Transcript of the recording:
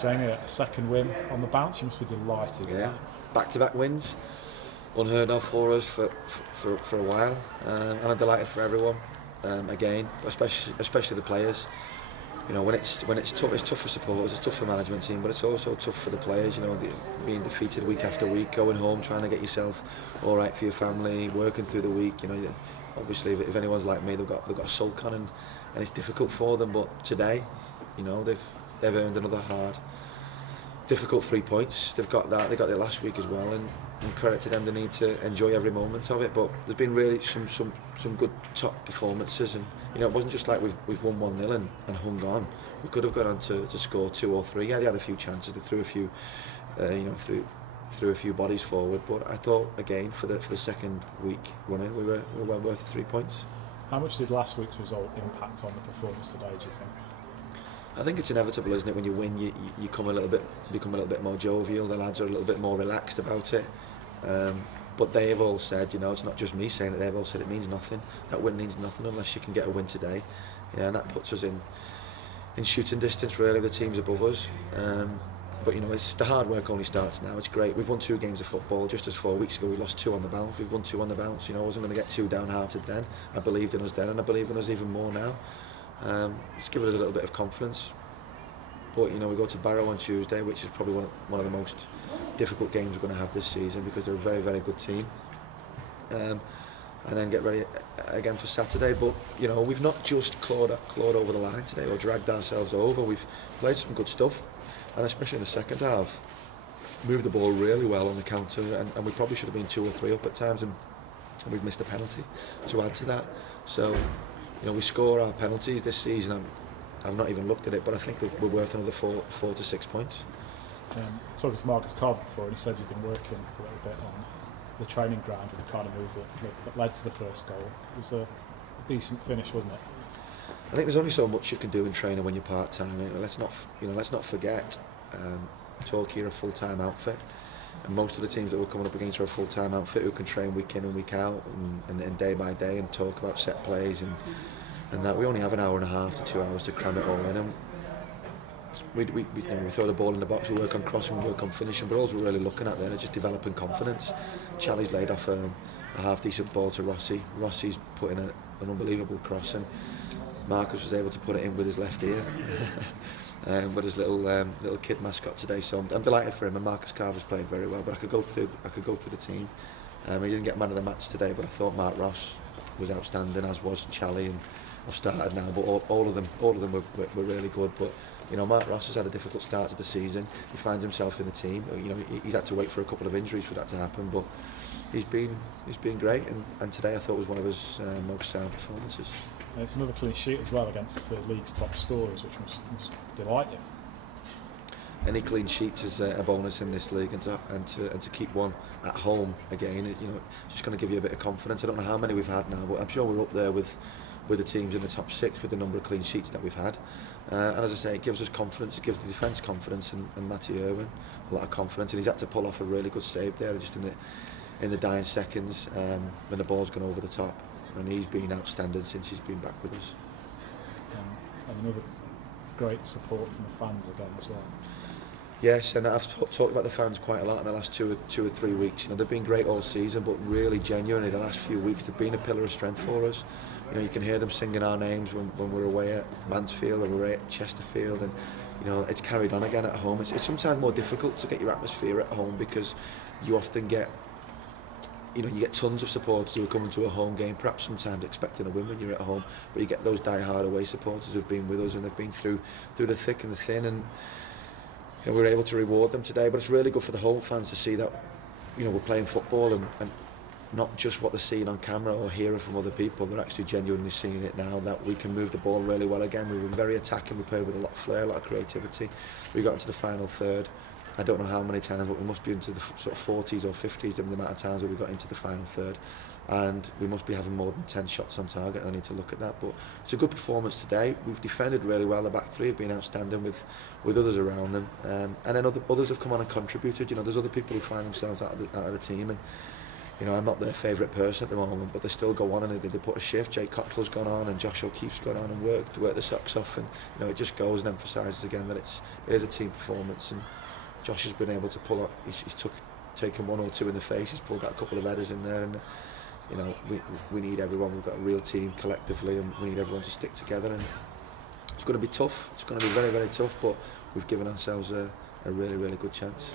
Jamie, a second win on the bounce, you must be delighted with Yeah, that. back-to-back wins, unheard of for us for a while, and I'm delighted for everyone. Again, especially the players. You know, when it's tough, it's tough for supporters, it's tough for management team, but it's also tough for the players. You know, being defeated week after week, going home, trying to get yourself all right for your family, working through the week. You know, obviously, if anyone's like me, they've got a sulk on, and it's difficult for them. But today, you know, they've earned another hard, difficult 3 points. They've got that. They got it last week as well, and credit to them. They need to enjoy every moment of it. But there's been really some good top performances, and you know, it wasn't just like we've won 1-0 and hung on. We could have gone on to score 2 or 3. Yeah, they had a few chances. They threw a few, threw a few bodies forward. But I thought again for the second week running, we were well worth the 3 points. How much did last week's result impact on the performance today, do you think? I think it's inevitable, isn't it? When you win, you become a little bit more jovial. The lads are a little bit more relaxed about it. But they have all said, you know, it's not just me saying it. They've all said it means nothing. That win means nothing unless you can get a win today. Yeah, and that puts us in shooting distance really. The teams above us. But you know, it's the hard work only starts now. It's great. We've won 2 games of football. Just as 4 weeks ago we lost 2 on the bounce. We've won 2 on the bounce. You know, I wasn't going to get too downhearted then. I believed in us then, and I believe in us even more now. It's given us a little bit of confidence. But you know, we go to Barrow on Tuesday, which is probably one of the most difficult games we're going to have this season because they're a very, very good team. And then get ready again for Saturday. But you know, we've not just clawed over the line today or dragged ourselves over. We've played some good stuff, and especially in the second half, moved the ball really well on the counter. And we probably should have been 2 or 3 up at times, and we've missed a penalty to add to that. So you know, we score our penalties this season. I've not even looked at it, but I think we're worth another 4 to 6 points. Talking to Marcus Cobb before, and he said you've been working a little bit on the training ground with the kind of move that led to the first goal. It was a decent finish, wasn't it? I think there's only so much you can do in training when you're part-time. Let's not forget, Torquay are a full-time outfit, and most of the teams that we're coming up against are a full-time outfit who can train week in and week out and day by day and talk about set plays and that. We only have an hour and a half to 2 hours to cram it all in, and we throw the ball in the box, we work on crossing, we work on finishing, but all we're really looking at there is just developing confidence. Charlie's laid off a half-decent ball to Rossi. Rossi's put in an unbelievable cross, and Marcus was able to put it in with his left ear. With his little kid mascot today, so I'm delighted for him. And Marcus Carver's played very well, but I could go through the team. He didn't get man of the match today, but I thought Mark Ross was outstanding, as was Charlie, and I've started now, but all of them were really good. But you know, Mark Ross has had a difficult start to the season. He finds himself in the team. You know, he's had to wait for a couple of injuries for that to happen, but he's been great. And today I thought was one of his most sound performances. And it's another clean sheet as well against the league's top scorers, which must delight you. Any clean sheet is a bonus in this league, and to keep one at home again, you know, just going to give you a bit of confidence. I don't know how many we've had now, but I'm sure we're up there with the teams in the top 6 with the number of clean sheets that we've had. And as I say, it gives us confidence, it gives the defence confidence, and Matty Irwin a lot of confidence, and he's had to pull off a really good save there just in the dying seconds when the ball's gone over the top, and he's been outstanding since he's been back with us. And another great support from the fans again as well. Yes, and I've talked about the fans quite a lot in the last two or 3 weeks. You know, they've been great all season, but really genuinely the last few weeks they've been a pillar of strength for us. You know, you can hear them singing our names when we're away at Mansfield, when we're away at Chesterfield, and you know, it's carried on again at home. It's sometimes more difficult to get your atmosphere at home because you often get, you know, you get tons of supporters who are coming to a home game, perhaps sometimes expecting a win when you're at home, but you get those die-hard away supporters who've been with us and they've been through the thick and the thin, and you know, we were able to reward them today. But it's really good for the home fans to see that, you know, we're playing football and not just what they're seeing on camera or hearing from other people. They're actually genuinely seeing it now, that we can move the ball really well again. We were very attacking, we played with a lot of flair, a lot of creativity. We got into the final third, I don't know how many times, but we must be into the sort of 40s or 50s in the amount of times where we got into the final third, and we must be having more than 10 shots on target. I need to look at that, but it's a good performance today. We've defended really well. The back three have been outstanding with others around them, and then others have come on and contributed. You know, there's other people who find themselves out of the team, and you know, I'm not their favourite person at the moment, but they still go on and they put a shift. Jake Cottrell's gone on and Josh O'Keefe's gone on and work the socks off, and you know, it just goes and emphasises again that it is a team performance. And Josh has been able to pull up. He's taken 1 or 2 in the face. He's pulled out a couple of headers in there, and you know, we need everyone. We've got a real team collectively, and we need everyone to stick together. And it's going to be tough. It's going to be very, very tough, but we've given ourselves a really, really good chance.